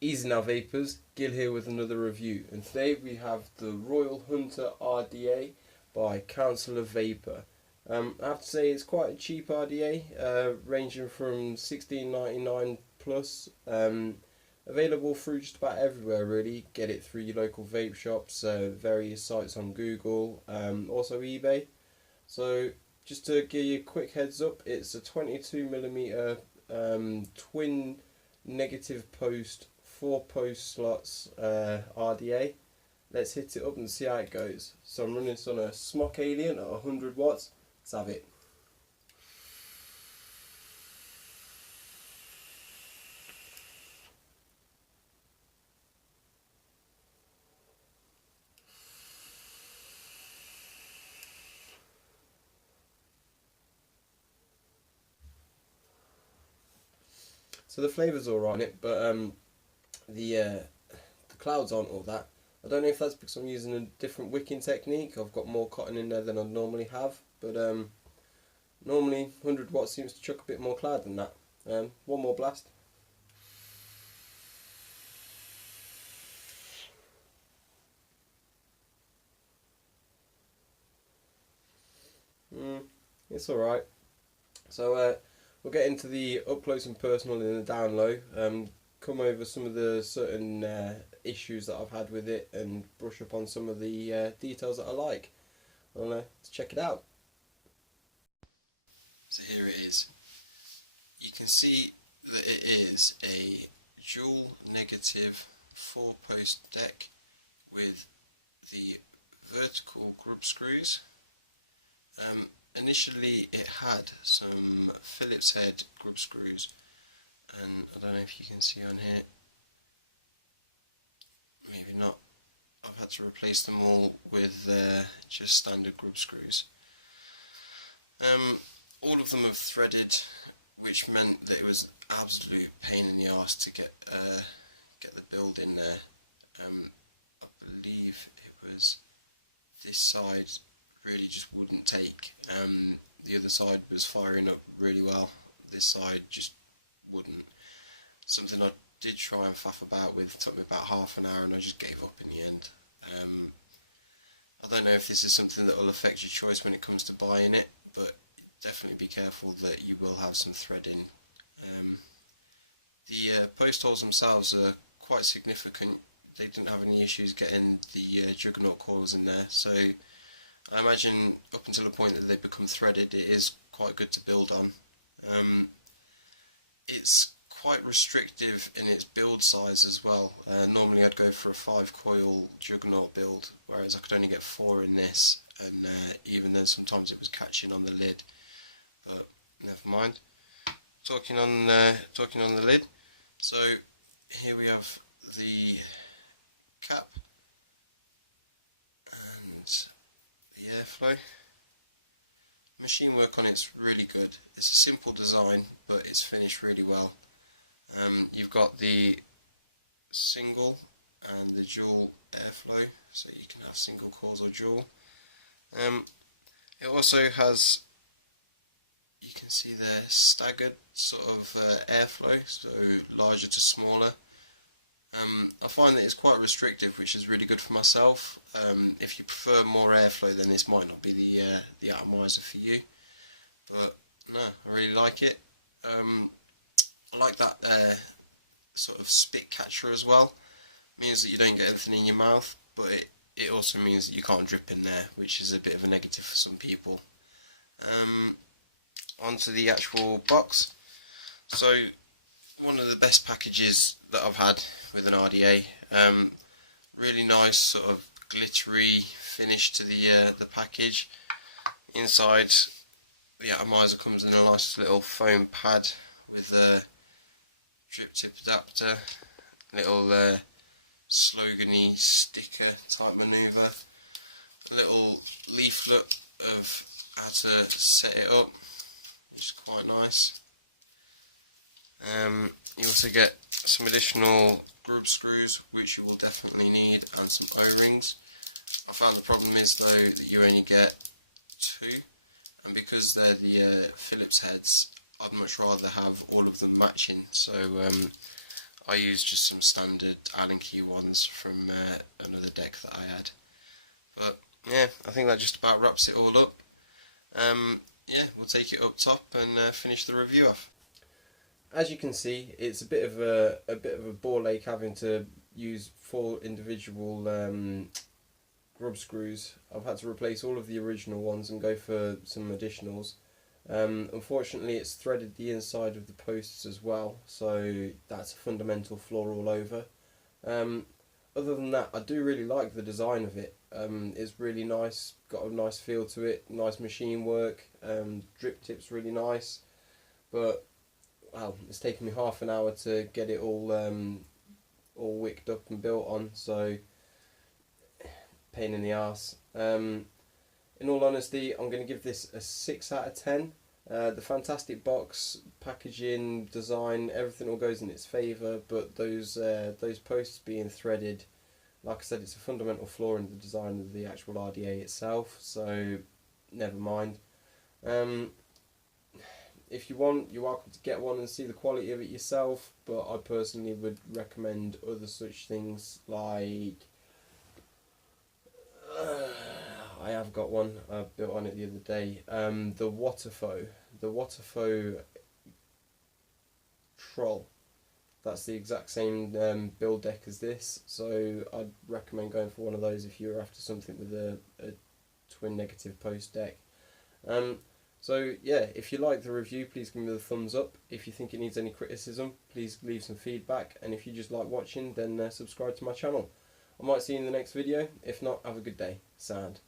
Easy now vapors, Gil here with another review, and today we have the Royal Hunter RDA by Council of Vapour. I have to say it's quite a cheap RDA, ranging from $16.99 plus, available through just about everywhere really. Get it through your local vape shops, various sites on Google, also eBay. So just to give you a quick heads up, it's a 22mm twin negative post 4 post slots RDA. Let's hit it up and see how it goes. So I'm running this on a Smock Alien at 100 watts. Let's have it. So the flavour's alright in it, but the clouds aren't all that. I don't know if that's because I'm using a different wicking technique. I've got more cotton in there than I normally have, but normally 100 watts seems to chuck a bit more cloud than that. One more blast. It's alright. So we'll get into the up close and personal in the down low. Come over some of the certain issues that I've had with it and brush up on some of the details that I like. Well, let's check it out. So here it is. You can see that it is a dual negative 4 post deck with the vertical grub screws. Initially it had some Phillips head grub screws, and I don't know if you can see on here, maybe not. I've had to replace them all with just standard grub screws. All of them have threaded, which meant that it was an absolute pain in the arse to get the build in there. I believe it was this side really just wouldn't take. The other side was firing up really well. This side just wouldn't. Something I did try and faff about with. It took me about half an hour and I just gave up in the end. I don't know if this is something that will affect your choice when it comes to buying it, but definitely be careful that you will have some threading. The post holes themselves are quite significant. They didn't have any issues getting the juggernaut coils in there, so I imagine up until the point that they become threaded it is quite good to build on. It's quite restrictive in its build size as well. Normally I'd go for a 5 coil juggernaut build, whereas I could only get 4 in this, and even then sometimes it was catching on the lid, but never mind. Talking on the lid, so here we have the cap and the airflow. Machine work on it's really good. It's a simple design, but it's finished really well. You've got the single and the dual airflow, so you can have single cores or dual. It also has, you can see the staggered sort of airflow, so larger to smaller. I find that it's quite restrictive, which is really good for myself. If you prefer more airflow, then this might not be the atomizer for you, but no, I really like it. I like that sort of spit catcher as well. It means that you don't get anything in your mouth, but it also means that you can't drip in there, which is a bit of a negative for some people. Onto the actual box. So one of the best packages that I've had with an RDA. Really nice sort of glittery finish to the package. Inside the atomizer comes in a nice little foam pad with a drip tip adapter, little slogany sticker type manoeuvre, a little leaflet of how to set it up, which is quite nice. You also get some additional grub screws, which you will definitely need, and some O-rings. I found the problem is though that you only get 2, and because they're the Phillips heads, I'd much rather have all of them matching, so I used just some standard Allen key ones from another deck that I had. But yeah, I think that just about wraps it all up. Yeah, we'll take it up top and finish the review off. As you can see, it's a bit of a ball ache having to use 4 individual grub screws. I've had to replace all of the original ones and go for some additionals. Unfortunately, it's threaded the inside of the posts as well, so that's a fundamental flaw all over. Other than that, I do really like the design of it. It's really nice, got a nice feel to it, nice machine work, drip tip's really nice, but well, it's taken me half an hour to get it all wicked up and built on, so pain in the arse. In all honesty, I'm going to give this a 6 out of 10. The fantastic box, packaging, design, everything all goes in its favour, but those posts being threaded, like I said, it's a fundamental flaw in the design of the actual RDA itself, so never mind. If you want, you're welcome to get one and see the quality of it yourself, but I personally would recommend other such things like... I have got one, I built on it the other day, the Waterfo Troll. That's the exact same build deck as this, so I'd recommend going for one of those if you're after something with a twin negative post deck. So yeah, if you like the review, please give me the thumbs up. If you think it needs any criticism, please leave some feedback, and if you just like watching, then subscribe to my channel. I might see you in the next video. If not, have a good day. Sound.